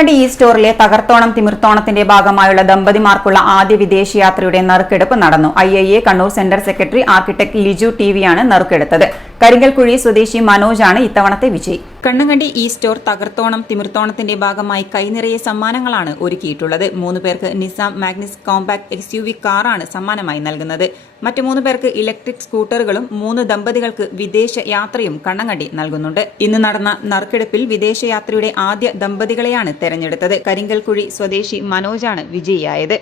കണ്ണങ്ങണ്ടി ഈ സ്റ്റോറിലെ തകർത്തോണം തിമിർത്തോണത്തിന്റെ ഭാഗമായുള്ള ദമ്പതിമാർക്കുള്ള ആദ്യ വിദേശയാത്രയുടെ നറുക്കെടുപ്പ് നടന്നു. IIA Kannur centre secretary architect Liju ടിവിയാണ് നറുക്കെടുത്തത്. കരിങ്കൽക്കുഴി സ്വദേശി മനോജാണ് ഇത്തവണത്തെ വിജയി. കണ്ണങ്ങണ്ടി ഈ സ്റ്റോർ തകർത്തോണം തിമിർത്തോണത്തിന്റെ ഭാഗമായി കൈനിറയെ സമ്മാനങ്ങളാണ് ഒരുക്കിയിട്ടുള്ളത്. 3 പേർക്ക് നിസാം മാഗ്നിസ് കോമ്പാക്ട് SUV കാറാണ് സമ്മാനമായി നൽകുന്നത്. മറ്റു 3 പേർക്ക് ഇലക്ട്രിക് സ്കൂട്ടറുകളും 3 ദമ്പതികൾക്ക് വിദേശ യാത്രയും കണ്ണങ്ങണ്ടി നൽകുന്നുണ്ട്. ഇന്ന് നടന്ന നറുക്കെടുപ്പിൽ വിദേശയാത്രയുടെ ആദ്യ ദമ്പതികളെയാണ് തെരഞ്ഞെടുത്തത്. കരിങ്കൽക്കുഴി സ്വദേശി മനോജാണ് വിജയിയായത്.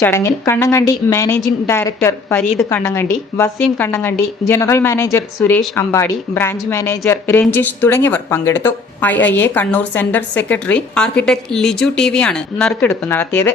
ചടങ്ങിൽ Kannangandi managing director Fareed Kannangandi, Waseem Kannangandi, general manager Suresh Ambadi, branch manager Ranjish തുടങ്ങിയവർ പങ്കെടുത്തു. IIA Kannur centre secretary architect Liju ടിവിയാണ് നറുക്കെടുപ്പ് നടത്തിയത്.